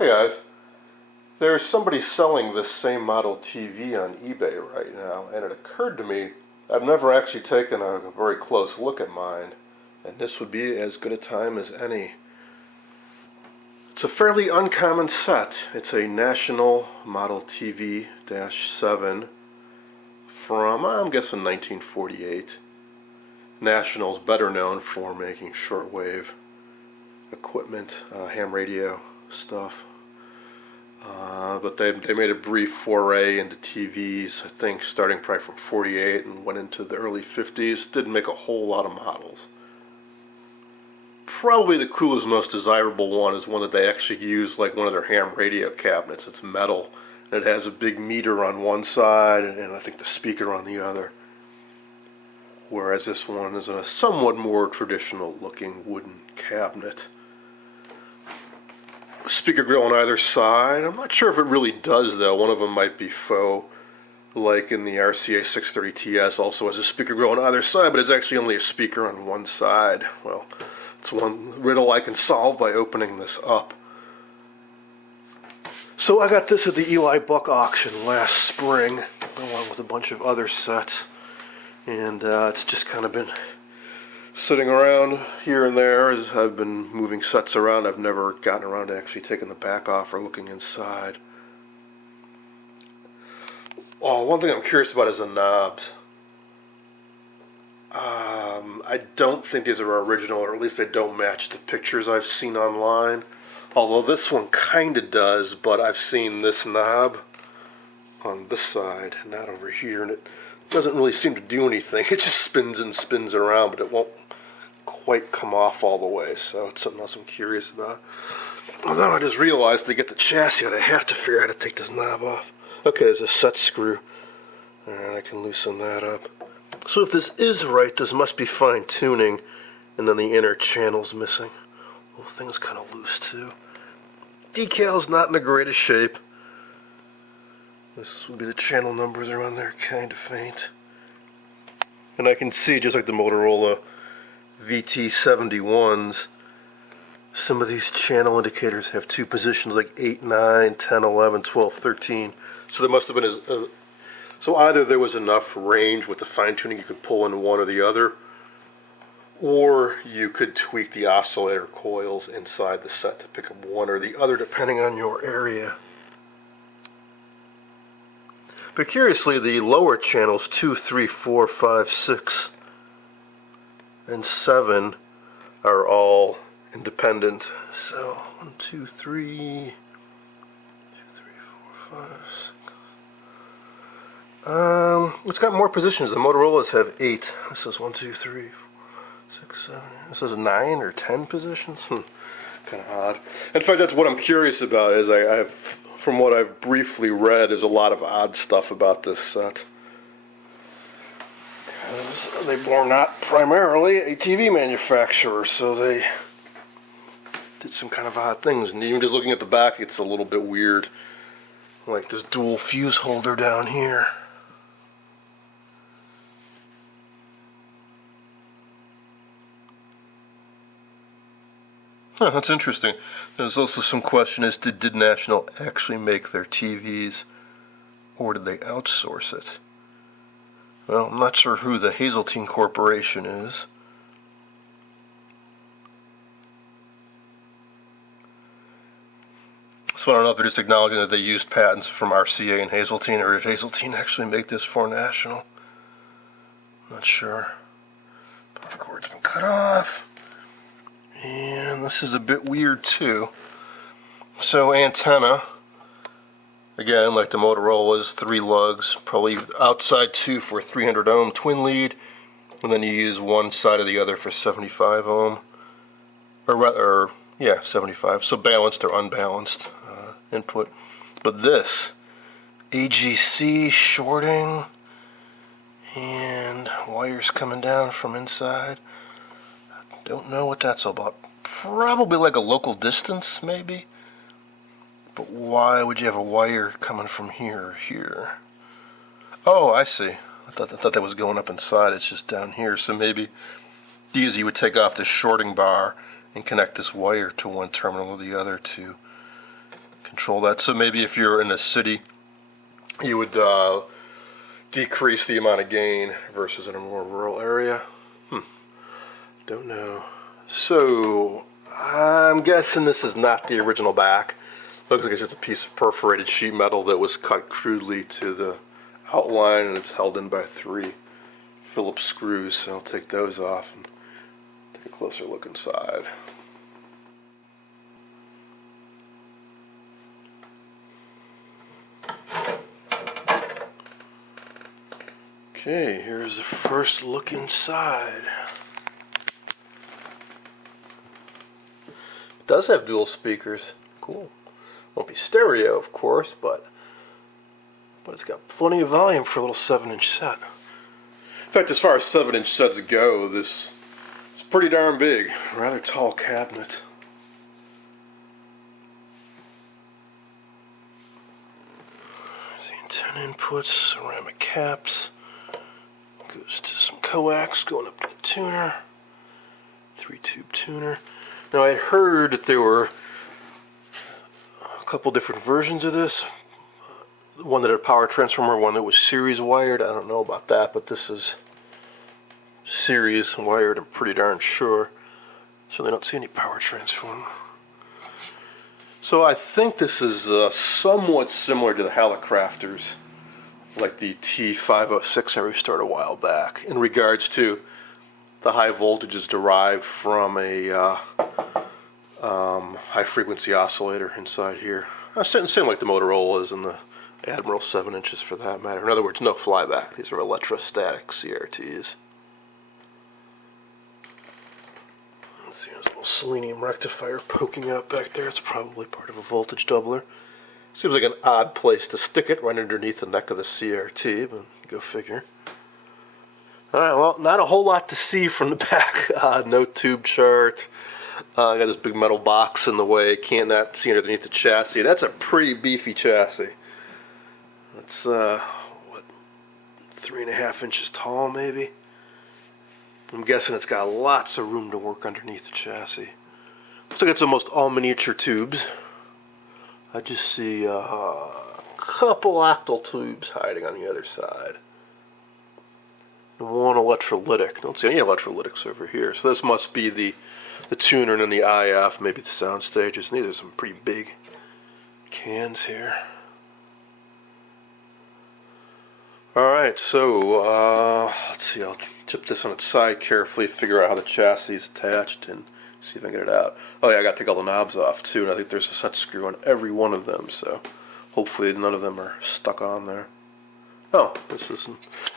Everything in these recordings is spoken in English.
Hey guys, there's somebody selling this same model TV on eBay right now, and it occurred to me I've never actually taken a very close look at mine, and this would be as good a time as any. It's a fairly uncommon set. It's a National Model TV-7 from, I'm guessing, 1948. National's better known for making shortwave equipment, ham radio stuff. But they made a brief foray into TVs, I think starting probably from 48 and went into the early 50s. Didn't make a whole lot of models. Probably the coolest, most desirable one is one that they actually use like one of their ham radio cabinets. It's metal, and it has a big meter on one side and I think the speaker on the other. Whereas this one is a somewhat more traditional looking wooden cabinet. Speaker grill on either side. I'm not sure if it really does though. One of them might be faux, like in the RCA 630TS also has a speaker grill on either side, but it's actually only a speaker on one side. Well, it's one riddle I can solve by opening this up. So I got this at the Elli Buk auction last spring, along with a bunch of other sets, and it's just kind of been sitting around here and there as I've been moving sets around. I've never gotten around to actually taking the back off or looking inside. Oh, one thing I'm curious about is the knobs. I don't think these are original, or at least they don't match the pictures I've seen online. Although this one kind of does, but I've seen this knob on this side, not over here, and it doesn't really seem to do anything. It just spins and spins around, but it won't quite come off all the way, so it's something else I'm curious about. Although I just realized to get the chassis out, I have to figure out how to take this knob off. Okay, there's a set screw. Alright, I can loosen that up. So if this is right, this must be fine tuning, and then the inner channel's missing. The whole thing's kind of loose too. Decal's not in the greatest shape. This would be the channel numbers are on there, kind of faint. And I can see, just like the Motorola VT71s, some of these channel indicators have two positions, like 8, 9, 10, 11, 12, 13. So there must have been so either there was enough range with the fine tuning you could pull in one or the other, or you could tweak the oscillator coils inside the set to pick up one or the other depending on your area. But curiously, the lower channels 2, 3, 4, 5, 6, and 7 are all independent. So 1, 2, 3, 2, 3, 4, 5, 6. It's got more positions. The Motorola's have 8. This is 1, 2, 3, 4, 6, 7. This is 9 or 10 positions. Kind of odd. In fact, that's what I'm curious about. Is I've from what I've briefly read, there's a lot of odd stuff about this set. They were not primarily a TV manufacturer, so they did some kind of odd things. And even just looking at the back, it's a little bit weird. Like this dual fuse holder down here. Huh, that's interesting. There's also some question as to did National actually make their TVs, or did they outsource it? Well, I'm not sure who the Hazeltine Corporation is. So I don't know if they're just acknowledging that they used patents from RCA and Hazeltine, or did Hazeltine actually make this for National? Not sure. Power cord's been cut off. And this is a bit weird too. So antenna, again, like the Motorola's, 3 lugs, probably outside 2 for 300 ohm twin lead, and then you use one side or the other for 75 ohm, or yeah, 75. So balanced or unbalanced input. But this AGC shorting and wires coming down from inside. Don't know what that's all about. Probably like a local distance, maybe. But why would you have a wire coming from here or here? Oh, I see. I thought that was going up inside. It's just down here. So maybe you would take off this shorting bar and connect this wire to one terminal or the other to control that. So maybe if you're in a city, you would decrease the amount of gain versus in a more rural area. Don't know. So I'm guessing this is not the original back. Looks like it's just a piece of perforated sheet metal that was cut crudely to the outline, and it's held in by 3 Phillips screws. So I'll take those off and take a closer look inside. Okay, here's the first look inside. It does have dual speakers. Cool. Won't be stereo, of course, but it's got plenty of volume for a little 7-inch set. In fact, as far as 7-inch sets go, this is pretty darn big. Rather tall cabinet. There's the antenna inputs, ceramic caps. Goes to some coax going up to the tuner. 3-tube tuner. Now, I had heard that there were a couple different versions of this. One that had a power transformer, one that was series wired. I don't know about that, but this is series wired, I'm pretty darn sure. So they don't see any power transformer. So I think this is somewhat similar to the Hallicrafters, like the T506 I restored a while back, in regards to the high voltages derived from a high frequency oscillator inside here. Same like the Motorola's and the Admiral 7 inches for that matter. In other words, no flyback. These are electrostatic CRTs. Let's see, there's a little selenium rectifier poking out back there. It's probably part of a voltage doubler. Seems like an odd place to stick it, right underneath the neck of the CRT, but go figure. Alright, well, not a whole lot to see from the back. No tube chart. I got this big metal box in the way. Can't not see underneath the chassis. That's a pretty beefy chassis. It's, 3.5 inches tall, maybe? I'm guessing it's got lots of room to work underneath the chassis. Looks like it's almost all miniature tubes. I just see a couple octal tubes hiding on the other side. One electrolytic. Don't see any electrolytics over here. So this must be the tuner and then the IF, maybe the sound stages. And these are some pretty big cans here. Alright, so let's see, I'll tip this on its side carefully, figure out how the chassis is attached, and see if I can get it out. Oh yeah, I got to take all the knobs off too, and I think there's a set screw on every one of them, so hopefully none of them are stuck on there. Oh, this is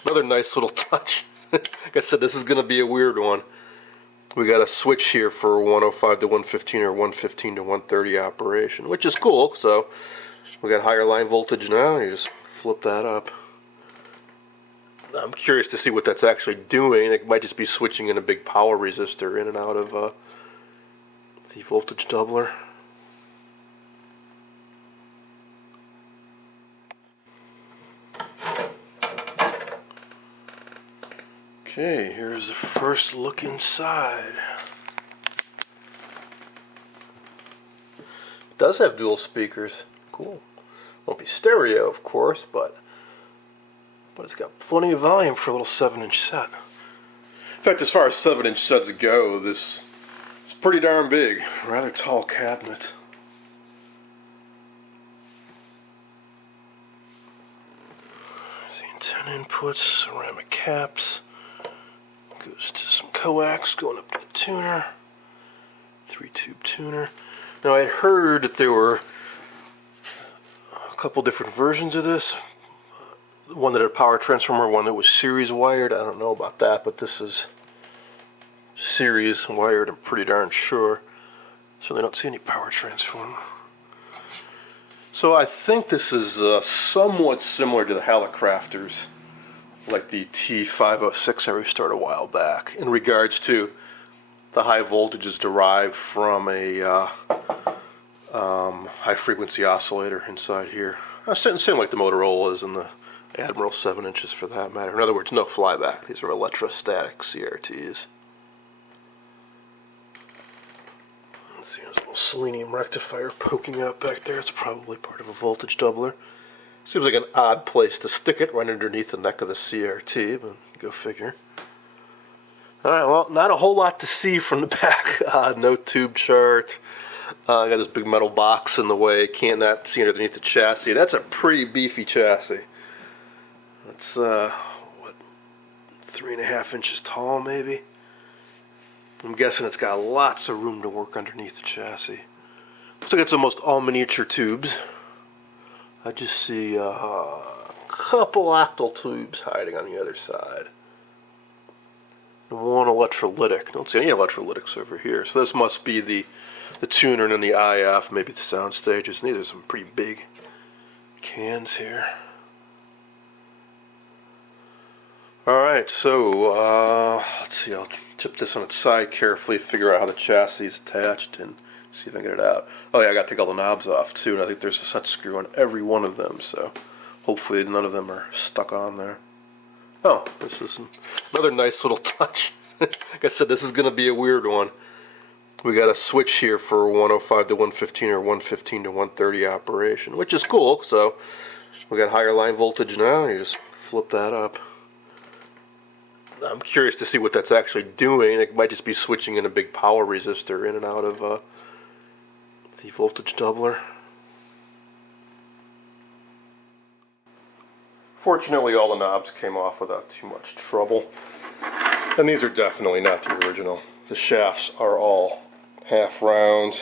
another nice little touch. Like I said, this is going to be a weird one. We got a switch here for 105 to 115 or 115 to 130 operation, which is cool. So we got higher line voltage now. You just flip that up. I'm curious to see what that's actually doing. It might just be switching in a big power resistor in and out of the voltage doubler. Okay, here's the first look inside. It does have dual speakers. Cool. Won't be stereo, of course, but it's got plenty of volume for a little 7-inch set. In fact, as far as 7-inch sets go, this is pretty darn big. Rather tall cabinet. There's the antenna inputs, ceramic caps. Goes to some coax going up to the tuner. 3-tube tuner. Now, I had heard that there were a couple different versions of this. One that had a power transformer, one that was series wired. I don't know about that, but this is series wired, I'm pretty darn sure. So they don't see any power transformer. So I think this is somewhat similar to the Hallicrafters, like the T506 I restored a while back, in regards to the high voltages derived from a high frequency oscillator inside here. Same like the Motorola's and the Admiral 7 inches for that matter. In other words, no flyback. These are electrostatic CRTs. See, there's a little selenium rectifier poking out back there. It's probably part of a voltage doubler. Seems like an odd place to stick it, right underneath the neck of the CRT, but go figure. Alright, well, not a whole lot to see from the back. No tube chart. I got this big metal box in the way. Can't not see underneath the chassis. That's a pretty beefy chassis. It's, 3.5 inches tall, maybe? I'm guessing it's got lots of room to work underneath the chassis. Looks like it's almost all miniature tubes. I just see a couple octal tubes hiding on the other side. And one electrolytic. Don't see any electrolytics over here. So this must be the tuner and then the IF, maybe the sound stages. And these are some pretty big cans here. Alright, so let's see, I'll tip this on its side carefully, figure out how the chassis is attached, and see if I can get it out. Oh yeah, I got to take all the knobs off too, and I think there's a set screw on every one of them, so hopefully none of them are stuck on there. Oh, this is another nice little touch. Like I said, this is going to be a weird one. We got a switch here for 105 to 115 or 115 to 130 operation, which is cool. So we got higher line voltage now. You just flip that up. I'm curious to see what that's actually doing. It might just be switching in a big power resistor in and out of the voltage doubler. Fortunately, all the knobs came off without too much trouble. And these are definitely not the original. The shafts are all half round,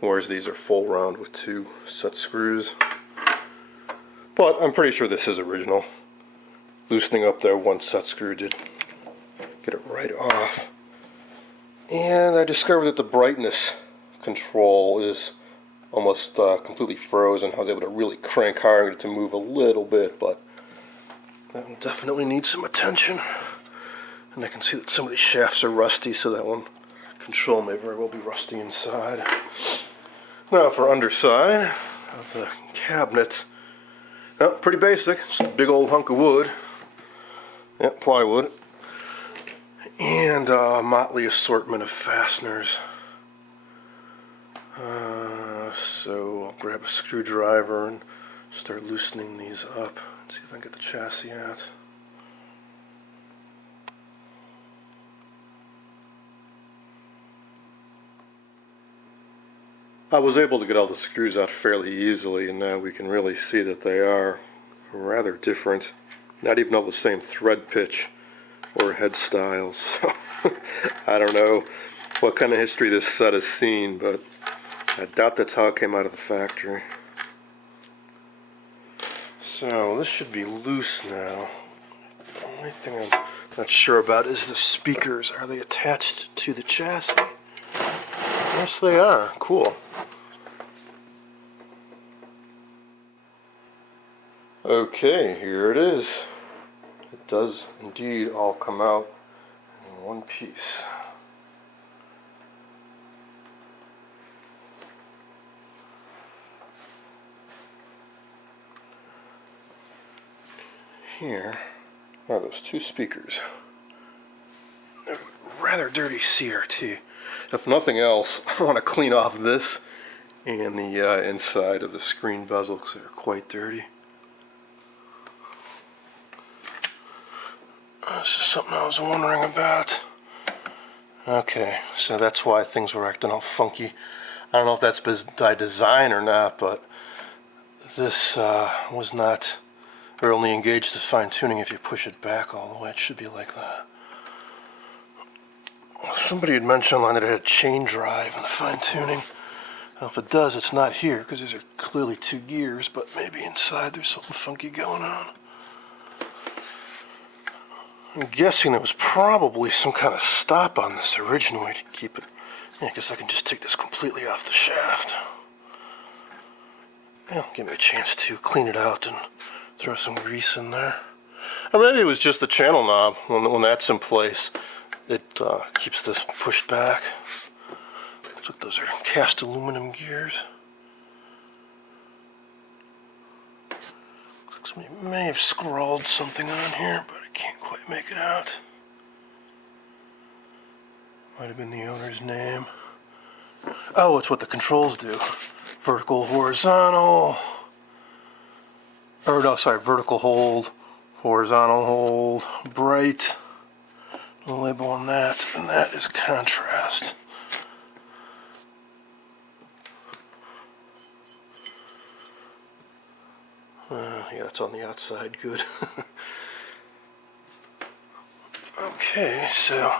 whereas these are full round with 2 set screws. But I'm pretty sure this is original. Loosening up there one set screw did get it right off. And I discovered that the brightness control is almost completely frozen. I was able to really crank hard to move a little bit, but that one definitely needs some attention. And I can see that some of these shafts are rusty, so that one control may very well be rusty inside. Now for underside of the cabinet. Oh, pretty basic. Just a big old hunk of wood. Yep, plywood. And a motley assortment of fasteners. So I'll grab a screwdriver and start loosening these up. See if I can get the chassis out. I was able to get all the screws out fairly easily, and now we can really see that they are rather different. Not even all the same thread pitch or head styles. So I don't know what kind of history this set has seen, but I doubt that's how it came out of the factory. So this should be loose now. The only thing I'm not sure about is the speakers. Are they attached to the chassis? Yes, they are. Cool. Okay, here it is. It does indeed all come out in one piece. Here are those 2 speakers. They're rather dirty CRT. If nothing else, I want to clean off this and the inside of the screen bezel because they're quite dirty. This is something I was wondering about. Okay, so that's why things were acting all funky. I don't know if that's by design or not, but this was not, or only engaged the fine tuning if you push it back all the way. It should be like that. Somebody had mentioned online that it had a chain drive in the fine tuning. Now if it does, it's not here because these are clearly 2 gears, but maybe inside there's something funky going on. I'm guessing there was probably some kind of stop on this originally to keep it. Yeah, because I can just take this completely off the shaft. Yeah, give me a chance to clean it out and throw some grease in there. Or maybe it was just the channel knob. When that's in place, it keeps this pushed back. Looks like those are cast aluminum gears. Looks like somebody may have scrawled something on here, but I can't quite make it out. Might have been the owner's name. Oh, it's what the controls do. Vertical, horizontal. Or no, sorry, vertical hold, horizontal hold, bright. No label on that, and that is contrast. Yeah, it's on the outside, good. Okay, so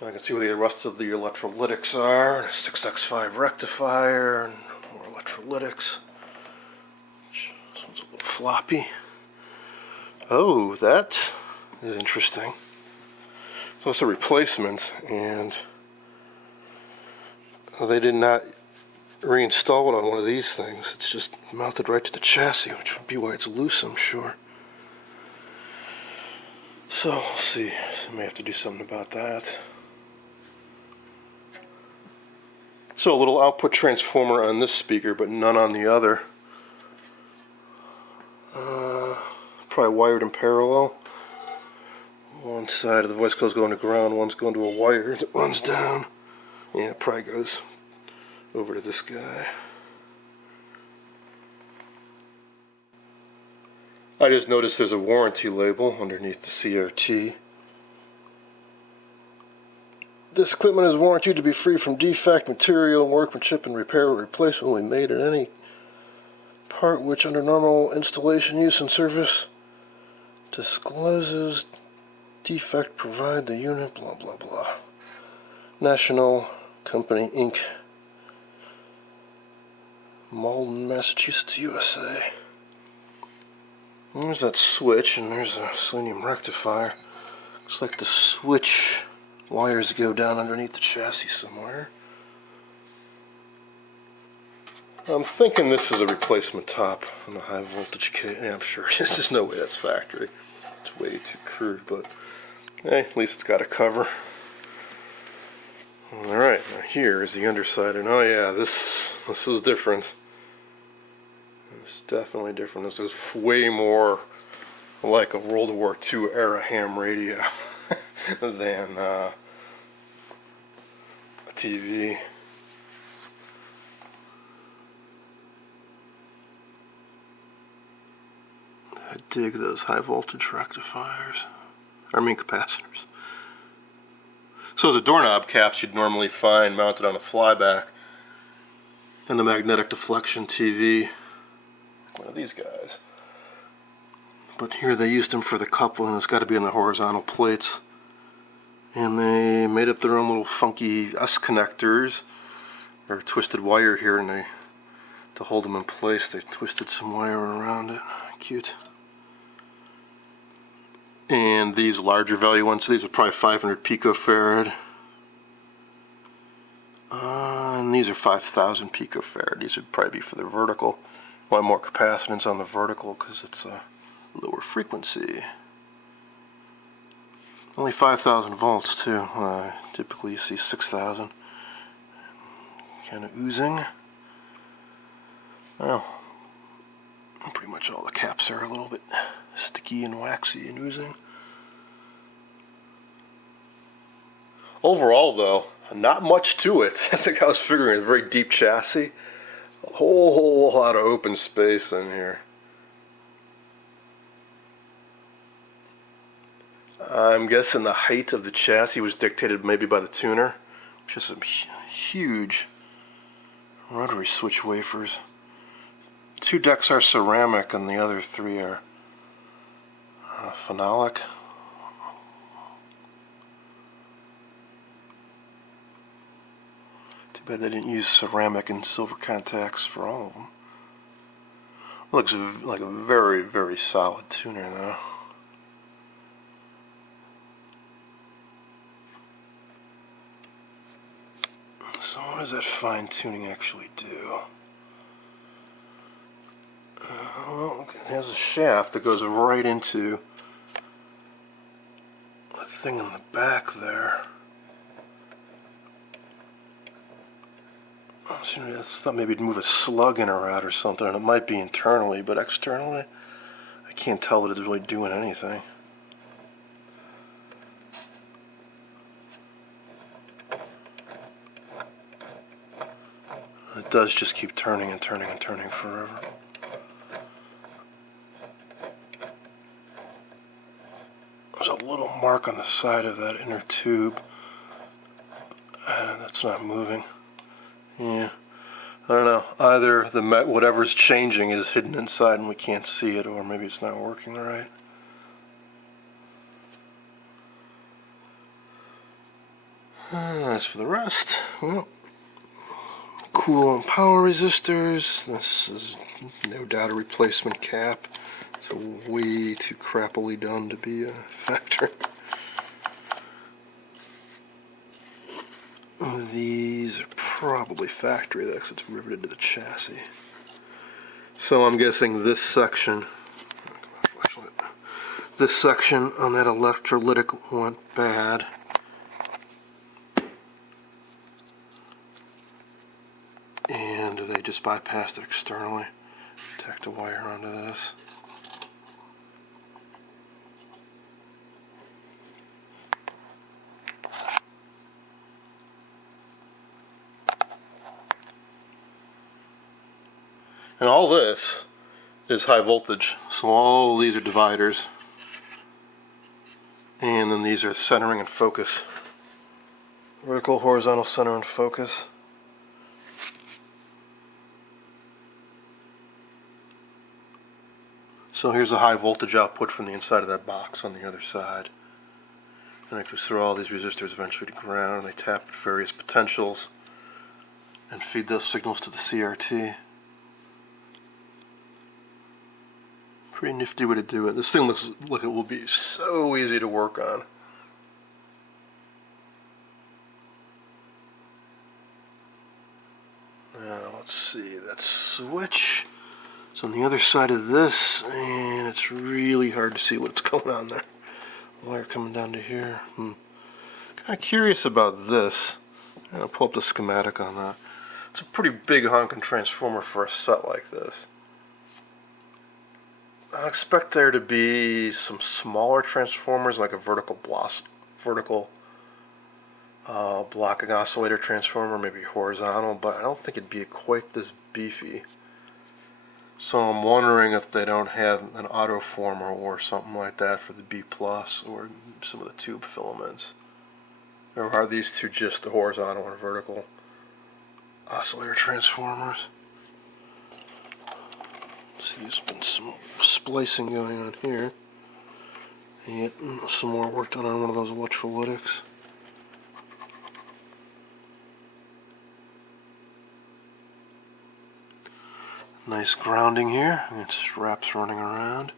I can see where the rest of the electrolytics are, and a 6x5 rectifier, and more electrolytics. This one's a little floppy. Oh, that is interesting. So it's a replacement, and they did not reinstall it on one of these things. It's just mounted right to the chassis, which would be why it's loose, I'm sure. So, we'll see. So I may have to do something about that. So a little output transformer on this speaker, but none on the other. Probably wired in parallel. One side of the voice coil's going to ground, one's going to a wire that runs down. Yeah, it probably goes over to this guy. I just noticed there's a warranty label underneath the CRT. This equipment is warranted to be free from defect, material, workmanship, and repair or replacement when made in any part which under normal installation, use, and service discloses defect, provide the unit, blah blah blah. National Company Inc. Malden, Massachusetts, USA. There's that switch, and there's a selenium rectifier. Looks like the switch wires go down underneath the chassis somewhere. I'm thinking this is a replacement top on the high voltage cable. Yeah, I'm sure. There's no way that's factory. It's way too crude, but hey, at least it's got a cover. Alright, now here is the underside, and oh yeah, this is different. It's definitely different. This is way more like a World War II era ham radio than a TV. I dig those high voltage rectifiers. I mean capacitors. So the doorknob caps you'd normally find mounted on a flyback, and the magnetic deflection TV. One of these guys. But here they used them for the coupling. It's got to be in the horizontal plates. And they made up their own little funky S connectors, or twisted wire here, and they, to hold them in place, they twisted some wire around it. Cute. And these larger value ones, these are probably 500 picofarad. And these are 5,000 picofarad. These would probably be for the vertical. Want more capacitance on the vertical because it's a lower frequency. Only 5,000 volts too. Typically you see 6,000. Kind of oozing. Well, pretty much all the caps are a little bit sticky and waxy and oozing. Overall though, not much to it. I think I was figuring a very deep chassis. A whole lot of open space in here. I'm guessing the height of the chassis was dictated maybe by the tuner, which is some huge rotary switch wafers. 2 decks are ceramic and the other 3 are phenolic. Too bad they didn't use ceramic and silver contacts for all of them. Looks like a very, very solid tuner though. So what does that fine tuning actually do? Well, it has a shaft that goes right into a thing in the back there. I thought maybe it'd move a slug in or out or something, and it might be internally, but externally, I can't tell that it's really doing anything. it does just keep turning and turning and turning forever. There's a little mark on the side of that inner tube. That's not moving. Yeah, I don't know. Either whatever's changing is hidden inside and we can't see it, or maybe it's not working right. As for the rest, well, cool and power resistors. This is no doubt a replacement cap. It's way too crappily done to be a factory. These are probably factory though, because it's riveted to the chassis. So I'm guessing this section on that electrolytic went bad. And they just bypassed it externally. Tacked a wire onto this. And all this is high voltage. So all these are dividers. And then these are centering and focus. Vertical, horizontal, center and focus. So here's a high voltage output from the inside of that box on the other side. And it goes through all these resistors eventually to ground, and they tap at various potentials and feed those signals to the CRT. Pretty nifty way to do it. This thing looks like it will be so easy to work on. Now let's see, that switch. It's on the other side of this, and it's really hard to see what's going on there. Wire coming down to here. Kind of curious about this. I'm going to pull up the schematic on that. It's a pretty big honking transformer for a set like this. I expect there to be some smaller transformers, like a vertical blocking oscillator transformer, maybe horizontal, but I don't think it'd be quite this beefy. So I'm wondering if they don't have an autoformer or something like that for the B+, or some of the tube filaments. Or are these two just the horizontal and vertical oscillator transformers? See, there's been some splicing going on here. And get some more work done on one of those electrolytics. Nice grounding here, and it's straps running around.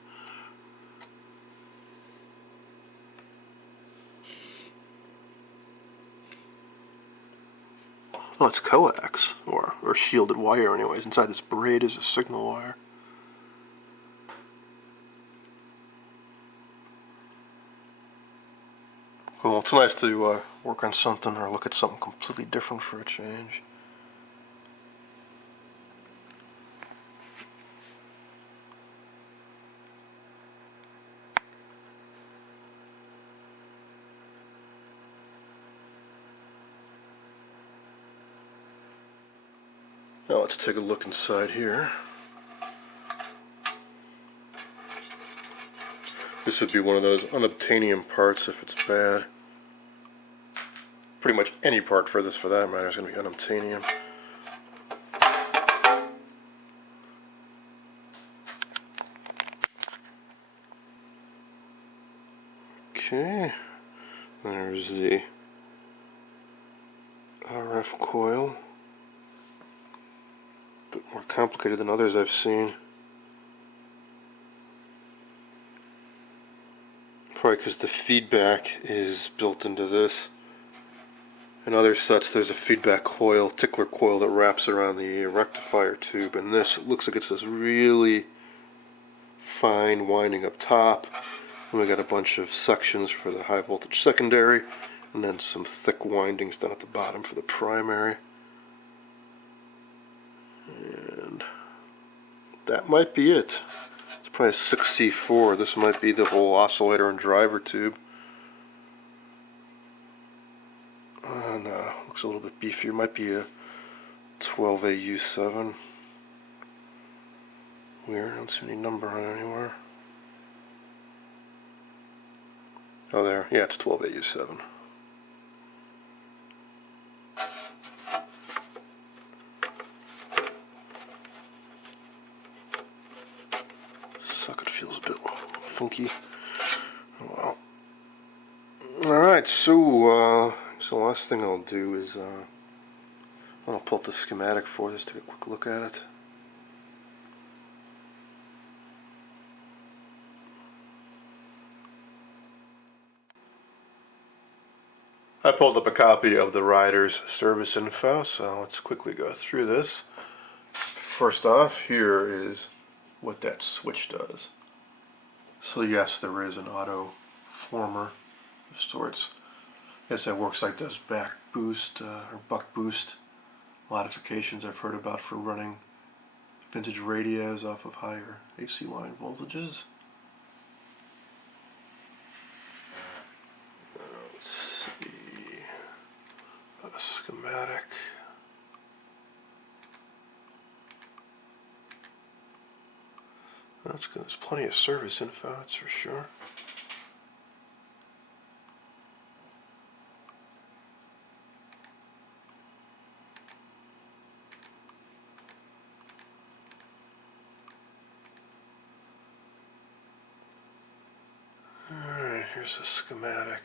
Oh, it's coax, or shielded wire anyways. Inside this braid is a signal wire. Well, it's nice to work on something or look at something completely different for a change. Now let's take a look inside here. This would be one of those unobtainium parts if it's bad. Pretty much any part for this, for that matter, is going to be unobtainium. Okay, there's the RF coil. A bit more complicated than others I've seen. Probably because the feedback is built into this. In other sets, there's a feedback coil, tickler coil, that wraps around the rectifier tube, and this, it looks like it's this really fine winding up top. And we got a bunch of sections for the high voltage secondary, and then some thick windings down at the bottom for the primary. And that might be it. It's probably a 6C4. This might be the whole oscillator and driver tube. And looks a little bit beefier. Might be a 12AU7. Weird, I don't see any number on it anywhere. Oh, there. Yeah, it's 12AU7. Socket feels a bit funky. Oh, well. Alright, so the last thing I'll do is I'll pull up the schematic for this, take a quick look at it. I pulled up a copy of the rider's service info, so let's quickly go through this. First off, here is what that switch does. So yes, there is an auto former of sorts. Yes, that works like those back boost or buck boost modifications I've heard about for running vintage radios off of higher AC line voltages. Let's see. A schematic. That's good. There's plenty of service info, that's for sure. Alright, here's the schematic.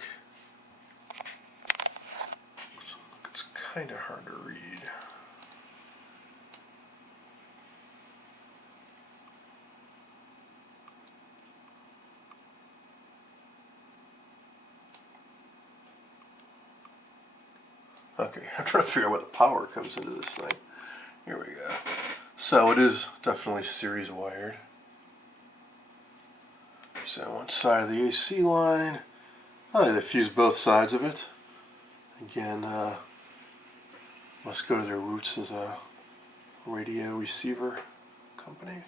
It's kind of hard to read. Okay, I'm trying to figure out where the power comes into this thing. Here we go. So it is definitely series wired. So one side of the AC line. They fuse both sides of it. Again, must go to their roots as a radio receiver company.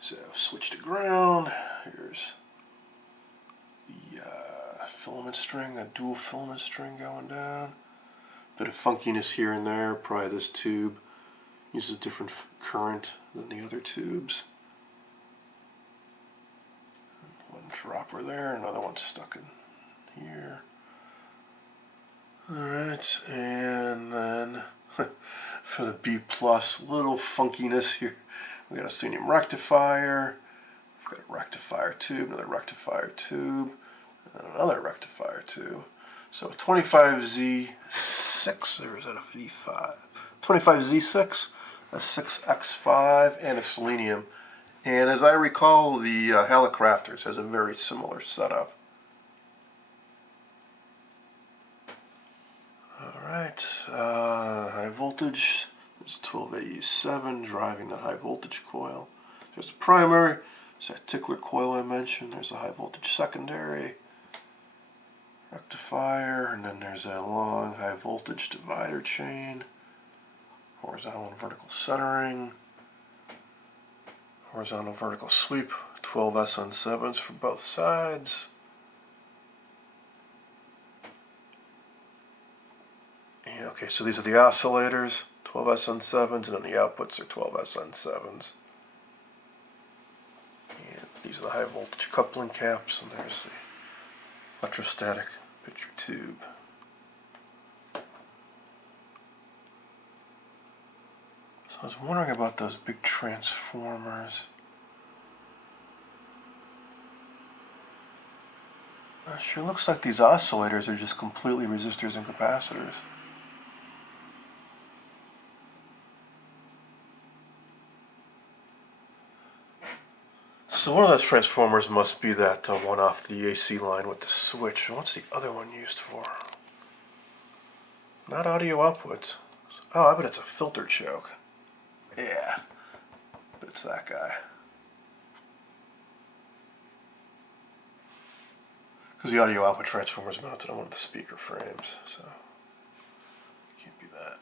So switch to ground. Here's the filament string, a dual filament string going down. Bit of funkiness here and there. Probably this tube uses a different current than the other tubes. One dropper there, another one stuck in here. Alright, and then for the B+, little funkiness here. We got a selenium rectifier. We've got a rectifier tube, another rectifier tube, and another rectifier tube. So a 25Z6, or is that a V5? 25Z6, a 6X5, and a selenium. And as I recall, the Helicrafters has a very similar setup. Alright, high voltage. There's a 12AU7 driving that high voltage coil. There's a primary. There's that tickler coil I mentioned. There's a high voltage secondary. Rectifier, and then there's a long high voltage divider chain, horizontal and vertical centering, horizontal vertical sweep, 12S on 7s for both sides. And okay, so these are the oscillators, 12S on 7s, and then the outputs are 12S on 7s. And these are the high voltage coupling caps, and there's the electrostatic picture tube. So I was wondering about those big transformers. It sure looks like these oscillators are just completely resistors and capacitors. So one of those transformers must be that one off the AC line with the switch. What's the other one used for? Not audio outputs. Oh, I bet it's a filter choke. Yeah, but it's that guy. Because the audio output transformer is mounted on one of the speaker frames, so can't be that.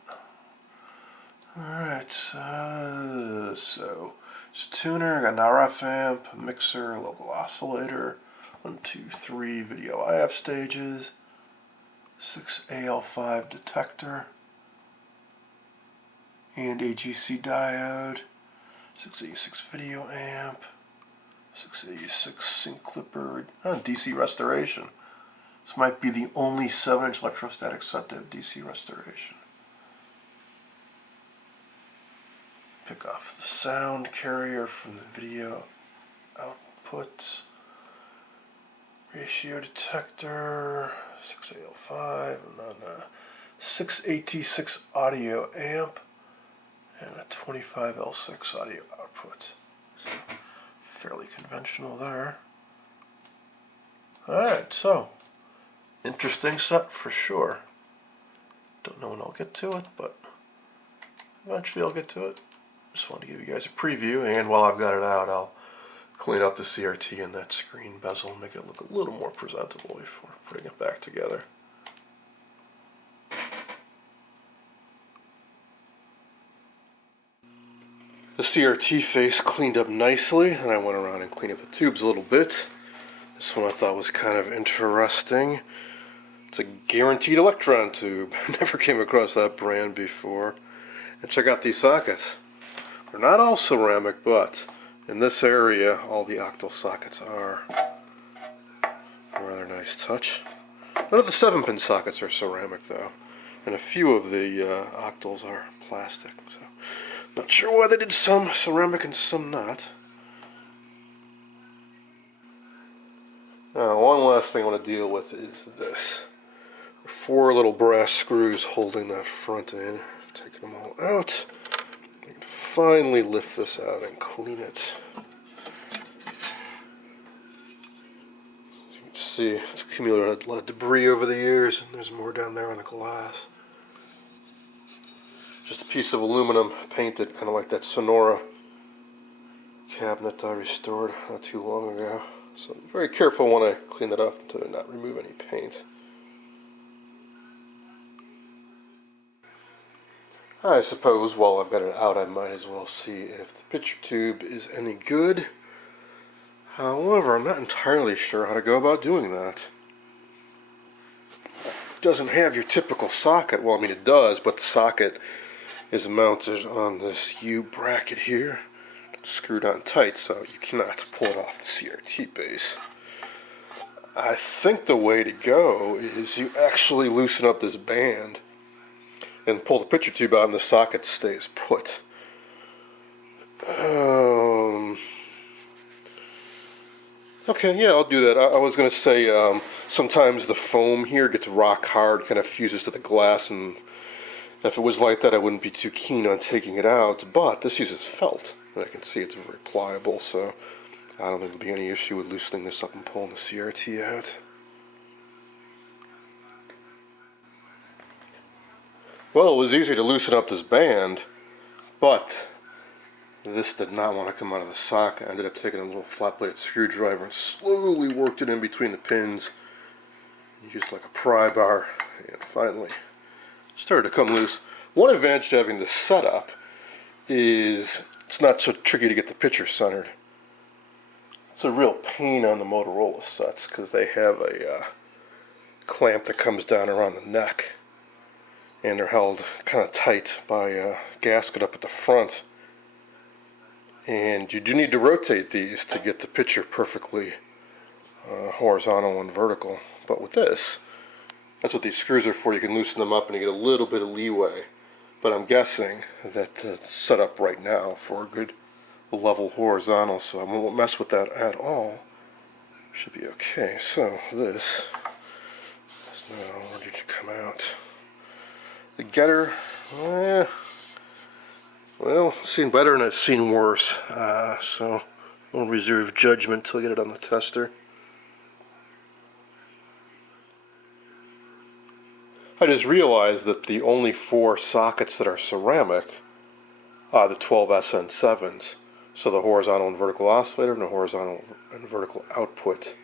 Alright, so it's a tuner, got an RF amp, a mixer, a local oscillator, 1, 2, 3 video IF stages, 6 AL5 detector, and AGC diode, 686 video amp, 686 sync clipper, DC restoration. This might be the only 7-inch electrostatic set to have DC restoration. Pick off the sound carrier from the video output. Ratio detector, 6805, and then a 6AT6 audio amp, and a 25L6 audio output. So, fairly conventional there. Alright, so, interesting set for sure. Don't know when I'll get to it, but eventually I'll get to it. Just wanted to give you guys a preview, and while I've got it out, I'll clean up the CRT and that screen bezel and make it look a little more presentable before putting it back together. The CRT face cleaned up nicely, and I went around and cleaned up the tubes a little bit. This one I thought was kind of interesting. It's a guaranteed electron tube. I never came across that brand before. And check out these sockets. They're not all ceramic, but in this area, all the octal sockets are. A rather nice touch. None of the 7-pin sockets are ceramic, though, and a few of the octals are plastic. So, not sure why they did some ceramic and some not. Now, one last thing I want to deal with is this. 4 little brass screws holding that front in. Taking them all out. I can finally lift this out and clean it. As you can see, it's accumulated a lot of debris over the years, and there's more down there on the glass. Just a piece of aluminum painted, kind of like that Sonora cabinet I restored not too long ago. So I'm very careful when I clean it up to not remove any paint. I suppose while I've got it out, I might as well see if the picture tube is any good. However, I'm not entirely sure how to go about doing that. It doesn't have your typical socket. Well, I mean it does, but the socket is mounted on this U bracket here. It's screwed on tight, so you cannot pull it off the CRT base. I think the way to go is you actually loosen up this band and pull the picture tube out and the socket stays put. Okay, yeah, I'll do that. I was going to say sometimes the foam here gets rock hard, kind of fuses to the glass, and if it was like that I wouldn't be too keen on taking it out, but this uses felt, and I can see it's very pliable, so I don't think there'll be any issue with loosening this up and pulling the CRT out. Well, it was easy to loosen up this band, but this did not want to come out of the socket. I ended up taking a little flat-bladed screwdriver and slowly worked it in between the pins, used like a pry bar, and finally started to come loose. One advantage to having this setup is it's not so tricky to get the picture centered. It's a real pain on the Motorola sets because they have a clamp that comes down around the neck, and they're held kind of tight by a gasket up at the front. And you do need to rotate these to get the picture perfectly horizontal and vertical. But with this, that's what these screws are for. You can loosen them up and you get a little bit of leeway. But I'm guessing that it's set up right now for a good level horizontal, so I won't mess with that at all. Should be okay. So this is now ready to come out. The getter, well, seen better and I've seen worse, so I'll reserve judgment till I get it on the tester. I just realized that the only 4 sockets that are ceramic are the 12 SN7s, so the horizontal and vertical oscillator and the horizontal and vertical output,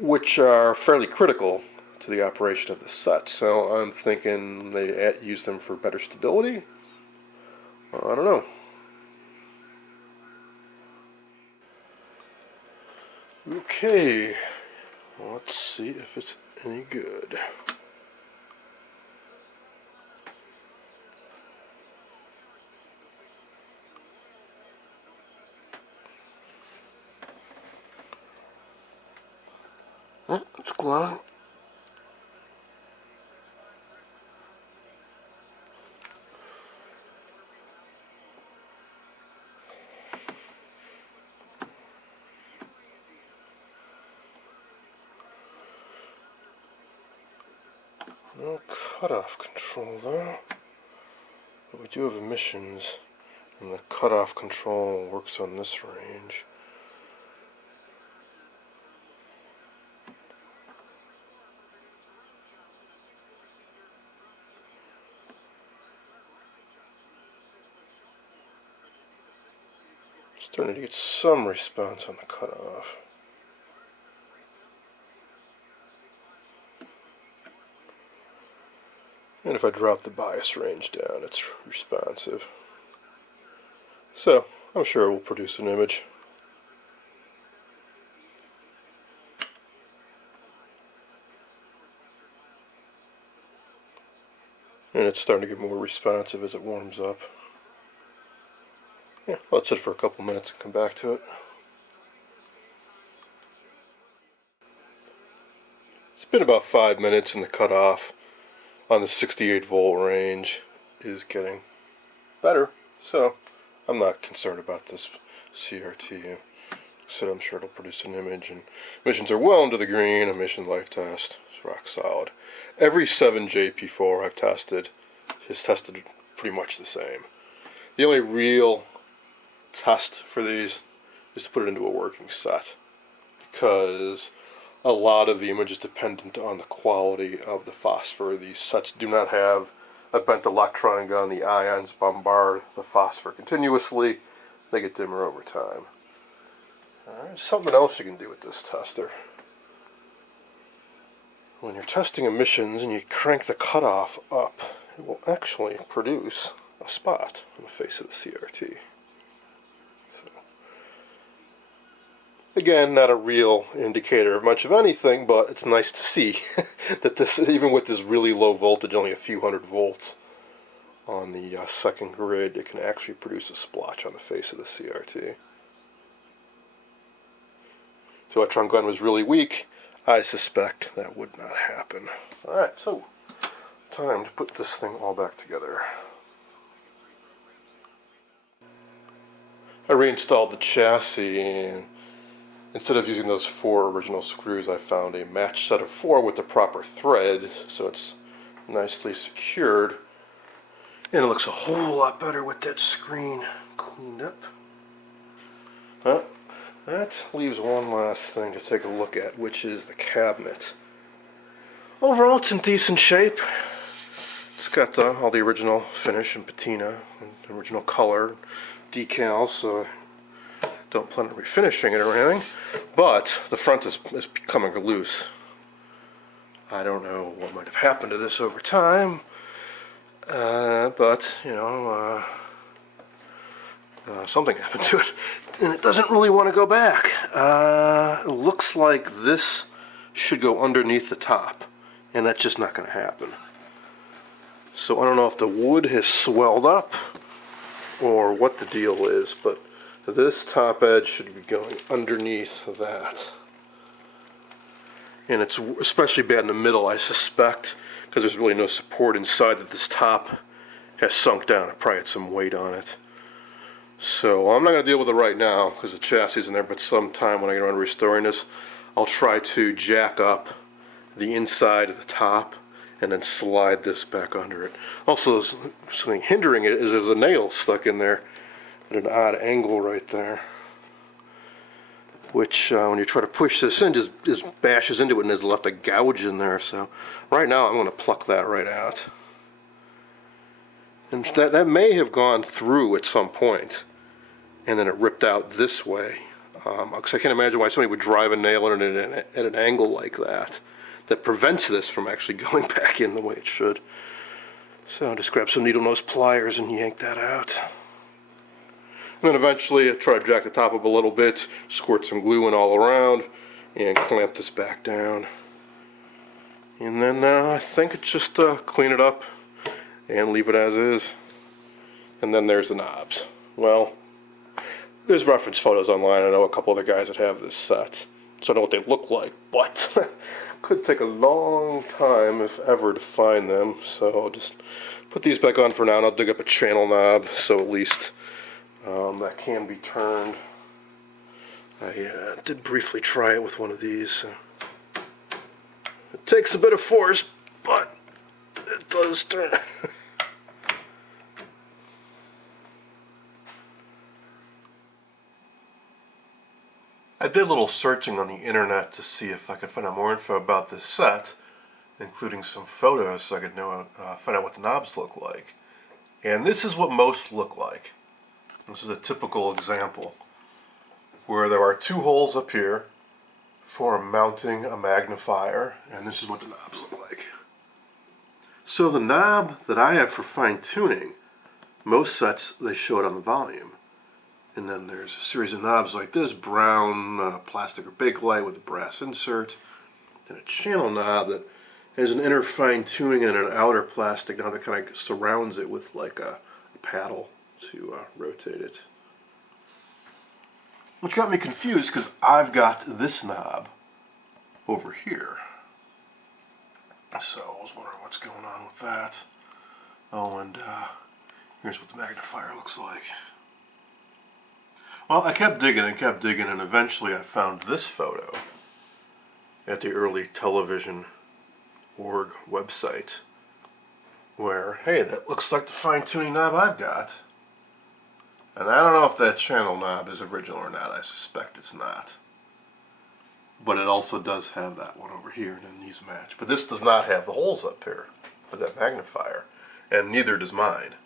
which are fairly critical to the operation of the set. So I'm thinking they use them for better stability. I don't know. Okay, let's see if it's any good. It's glowing. No cutoff control though, but we do have emissions, and the cutoff control works on this range. Starting to get some response on the cutoff. And if I drop the bias range down, it's responsive. So, I'm sure it will produce an image. And it's starting to get more responsive as it warms up. Yeah, I'll sit for a couple minutes and come back to it. It's been about 5 minutes, and the cutoff on the 68 volt range is getting better, so I'm not concerned about this CRT. So I'm sure it'll produce an image, and emissions are well into the green. Emission life test is rock solid. Every 7JP4 I've tested has tested pretty much the same. The only real test for these is to put it into a working set, because a lot of the image is dependent on the quality of the phosphor. These sets do not have a bent electron gun. The ions bombard the phosphor continuously. They get dimmer over time. Alright, something else you can do with this tester. When you're testing emissions and you crank the cutoff up, it will actually produce a spot on the face of the CRT. Again, not a real indicator of much of anything, but it's nice to see that this, even with this really low voltage, only a few hundred volts on the second grid, it can actually produce a splotch on the face of the CRT. If the electron gun was really weak, I suspect that would not happen. Alright, so time to put this thing all back together. I reinstalled the chassis, and instead of using those 4 original screws, I found a matched set of 4 with the proper thread, so it's nicely secured. And it looks a whole lot better with that screen cleaned up. That leaves one last thing to take a look at, which is the cabinet. Overall, it's in decent shape. It's got all the original finish and patina, and original color, decals, so don't plan on refinishing it or anything, but the front is becoming loose. I don't know what might have happened to this over time, but you know, something happened to it, and it doesn't really want to go back. It looks like this should go underneath the top, and that's just not going to happen. So I don't know if the wood has swelled up or what the deal is, but this top edge should be going underneath that. And it's especially bad in the middle, I suspect, because there's really no support inside, that this top has sunk down. It probably had some weight on it. So I'm not going to deal with it right now because the chassis is in there, but sometime when I get around to restoring this, I'll try to jack up the inside of the top and then slide this back under it. Also, something hindering it is there's a nail stuck in there at an odd angle right there, which when you try to push this in, just bashes into it and has left a gouge in there. So right now I'm going to pluck that right out. And that may have gone through at some point, and then it ripped out this way. Because I can't imagine why somebody would drive a nail in it at an angle like that prevents this from actually going back in the way it should. So I'll just grab some needle nose pliers and yank that out. And then eventually I try to jack the top up a little bit, squirt some glue in all around, and clamp this back down. And then I think it's just clean it up and leave it as is. And then there's the knobs. Well, there's reference photos online. I know a couple of the guys that have this set. so I know what they look like, but could take a long time, if ever, to find them. So I'll just put these back on for now, and I'll dig up a channel knob, so at least that can be turned. I did briefly try it with one of these. It takes a bit of force, but it does turn. I did a little searching on the internet to see if I could find out more info about this set, including some photos so I could find out what the knobs look like. And this is what most look like. This is a typical example where there are two holes up here for mounting a magnifier, and this is what the knobs look like. So the knob that I have for fine tuning, most sets they show it on the volume. And then there's a series of knobs like this, brown plastic or Bakelite with a brass insert, and a channel knob that has an inner fine tuning and an outer plastic knob that kind of surrounds it with like a paddle to rotate it. Which got me confused because I've got this knob over here. So I was wondering what's going on with that. Oh, and here's what the magnifier looks like. Well, I kept digging and eventually I found this photo at the early television org website where, hey, that looks like the fine-tuning knob I've got. And I don't know if that channel knob is original or not. I suspect it's not. But it also does have that one over here, and then these match. But this does not have the holes up here for that magnifier, and neither does mine.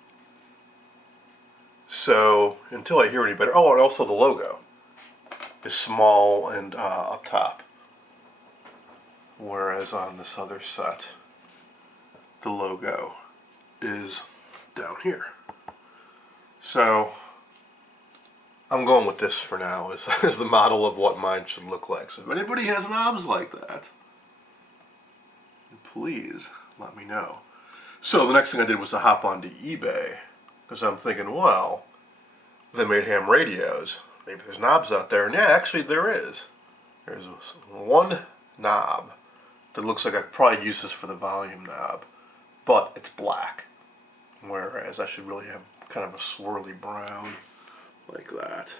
So, until I hear any better... Oh, and also the logo is small and up top. Whereas on this other set, the logo is down here. So, I'm going with this for now as the model of what mine should look like. So if anybody has knobs like that, please let me know. So the next thing I did was to hop onto eBay, because I'm thinking, well, they made ham radios. Maybe there's knobs out there. And yeah, actually there is. There's one knob that looks like I could probably use this for the volume knob, but it's black. Whereas I should really have kind of a swirly brown like that.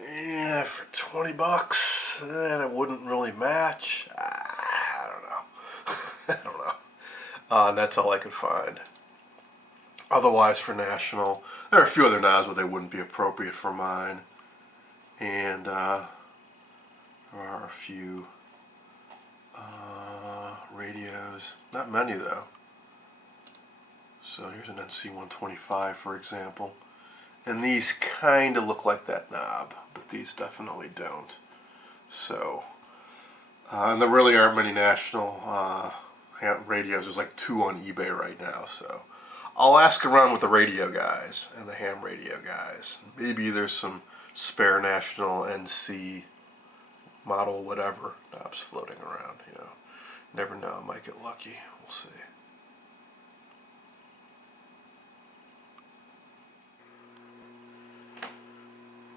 Yeah, for 20 bucks, and it wouldn't really match. I don't know. I don't know. And that's all I could find. Otherwise, for National, there are a few other knobs, but they wouldn't be appropriate for mine. And there are a few radios. Not many, though. So here's an NC125, for example. And these kind of look like that knob, but these definitely don't. So, and there really aren't many National radios. There's like 2 on eBay right now. So, I'll ask around with the radio guys and the ham radio guys. Maybe there's some spare National NC model, whatever, knobs floating around. You know, never know. I might get lucky. We'll see.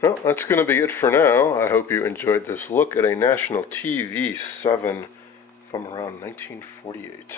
Well, that's going to be it for now. I hope you enjoyed this look at a National TV-7 from around 1948.